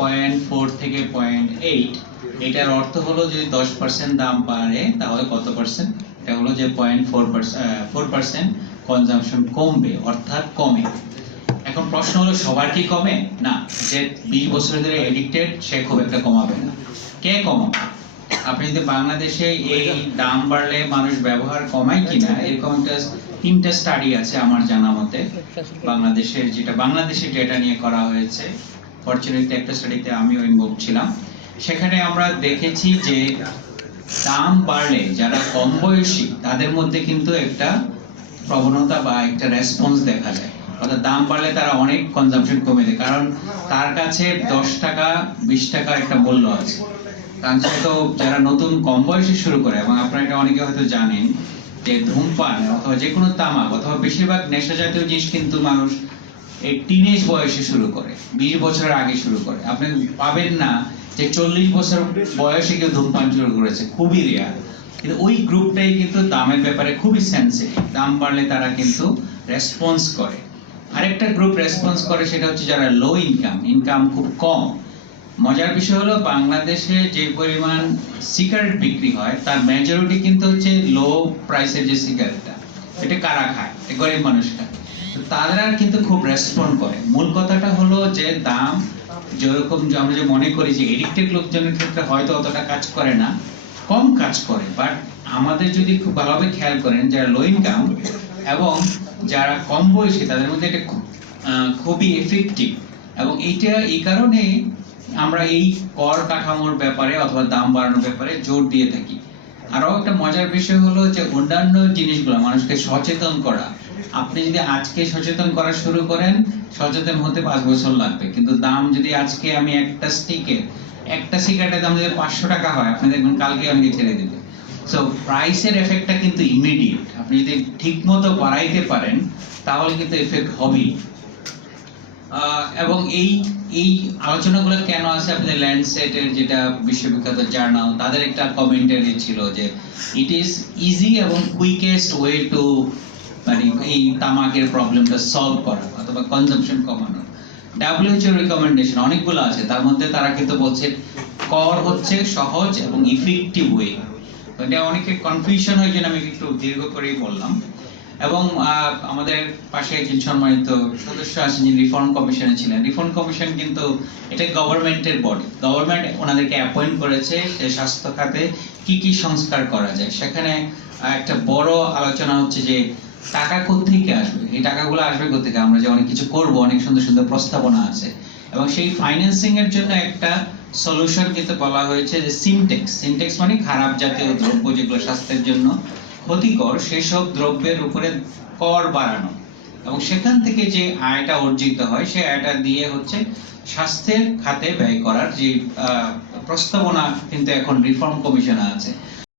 Point four থেকে point eight এটার অর্থ হলো যদি দশ পার্সেন্ট দাম বাড়ে, তাহলে কত পার্সেন্ট এটা হলো যে পয়েন্ট ফোর পার্সেন্ট কনজামশন কমবে, অর্থাৎ কমে। এখন প্রশ্ন হলো, সবার কি কমে? না, যে বিশ বছর ধরে এডিক্টেড সে খুব একটা কমাবে না। কে কমাবে? আপনি যদি বাংলাদেশে এই দাম বাড়লে মানুষ ব্যবহার কমায় কিনা, এরকম একটা তিনটা স্টাডি আছে আমার জানা মতে। বাংলাদেশের যেটা বাংলাদেশের ডেটা নিয়ে করা হয়েছে। ফরচুনেটলি একটা স্টাডিতে আমিও ইনভলভ ছিলাম। সেখানে আমরা দেখেছি যে দাম বাড়লে, যারা কম বয়সী, তাদের মধ্যে কিন্তু একটা প্রবণতা বা একটা রেসপন্স দেখা যায়। অর্থাৎ দাম বাড়লে তারা অনেক কনজাম্পশন কমে যায়। কারণ তার কাছে দশ টাকা, বিশ টাকা একটা মূল্য আছে। কারণ তো যারা নতুন কম বয়সে শুরু করে, এবং আপনারা এটা অনেকে হয়তো জানেন যে ধূমপান অথবা যে কোনো তামাক অথবা বেশিরভাগ নেশা জাতীয় জিনিস কিন্তু মানুষ এই টিনেজ বয়সে শুরু করে, বিশ বছরের আগে শুরু করে। আপনি পাবেন না যে চল্লিশ বছর বয়সে কেউ ধূমপান শুরু করেছে, খুবই রেয়ার কিন্তু ওই গ্রুপটাই কিন্তু দামের ব্যাপারে খুবই সেন্সিটিভ দাম বাড়লে তারা কিন্তু রেসপন্স করে। আরেকটা গ্রুপ রেসপন্স করে সেটা হচ্ছে যারা লো ইনকাম ইনকাম খুব কম। মজার বিষয় হলো বাংলাদেশে যে পরিমাণ সিগারেট বিক্রি হয়, তার মেজরিটি কিন্তু হচ্ছে লো প্রাইসের যে সিগারেটটা এটা কারা খায়? গরিব মানুষ খায় তারা কিন্তু খুব রেসপন্ড করে। মূল কথাটা হলো যে দাম যেরকম যে আমরা যে মনে করি যে এডিক্টেড লোকজনের ক্ষেত্রে হয়তো অতটা কাজ করে না কম কাজ করে। বাট আমাদের যদি খুব ভালোভাবে খেয়াল করেন যারা লো ইনকাম এবং যারা কম বয়সী তাদের মধ্যে এটা খুব, খুবই এফেক্টিভ এবং এইটা এই কারণে আমরা এই কর কাঠামোর ব্যাপারে অথবা দাম বাড়ানোর ব্যাপারে জোর দিয়ে থাকি। আরও একটা মজার বিষয় হলো যে অন্যান্য জিনিসগুলো মানুষকে সচেতন করা আপনি যদি আজকে সচেতন করা শুরু করেন, সচেতন হতে পাঁচ বছর লাগবে। কিন্তু দাম যদি আজকে আমি একটা স্টিকে একটা সিগারেটের দাম যদি পাঁচশো টাকা হয়, আপনি দেখবেন কালকে আমাকে ছেড়ে দেবে। সো প্রাইসের এফেক্টটা কিন্তু ইমিডিয়েট আপনি যদি ঠিক মতো বাড়াইতে পারেন, তাহলে কিন্তু এফেক্ট হবেই। এবং এই এই আলোচনাগুলো কেন আছে? আপনাদের ল্যান্ডসেটের যেটা বিশ্ববিখ্যাত জার্নাল, তাদের একটা কমেন্টারি ছিল যে ইট ইজ ইজি এবং কুইকেস্ট ওয়ে টু মানে এই তামাকের প্রবলেমটা সলভ করা, অথবা কনজাম্পশন কমানো। ডাব্লিউএইচও রিকমেন্ডেশন অনেকগুলো আছে, তার মধ্যে তারা কিন্তু বলছে, কর হচ্ছে সহজ এবং ইফেক্টিভ ওয়ে এটা অনেকে কনফিউশন হয় জন্য আমি একটু দীর্ঘ করেই বললাম। এবং আমাদের পাশে একজন সম্মানিত সদস্য আছেন, যিনি রিফর্ম কমিশনে ছিলেন। রিফর্ম কমিশন কিন্তু এটা গভর্নমেন্টের বডি গভর্নমেন্ট ওনাদেরকে অ্যাপয়েন্ট করেছে যে স্বাস্থ্য খাতে কি কি সংস্কার করা যায়। সেখানে একটা বড় আলোচনা হচ্ছে যে টাকা কোত্থেকে আসবে? এই টাকাগুলো আসবে কোথেকে আমরা যে অনেক কিছু করব, অনেক সুন্দর সুন্দর প্রস্তাবনা আছে। এবং সেই ফাইন্যান্সিং এর জন্য একটা সলিউশন কিন্তু বলা হয়েছে যে সিমটেক্স সিমটেক্স মানে খারাপ জাতীয় দ্রব্য যেগুলো স্বাস্থ্যের জন্য ক্ষতিকর, সেসব দ্রব্যের উপরে কর বাড়ানো। এবং সেখান থেকে যে আয়টা অর্জিত হয়, সেই আয়টা দিয়ে হচ্ছে স্বাস্থ্যের খাতে ব্যয় করার যে প্রস্তাবনা কিন্তু এখন রিফর্ম কমিশনে আছে।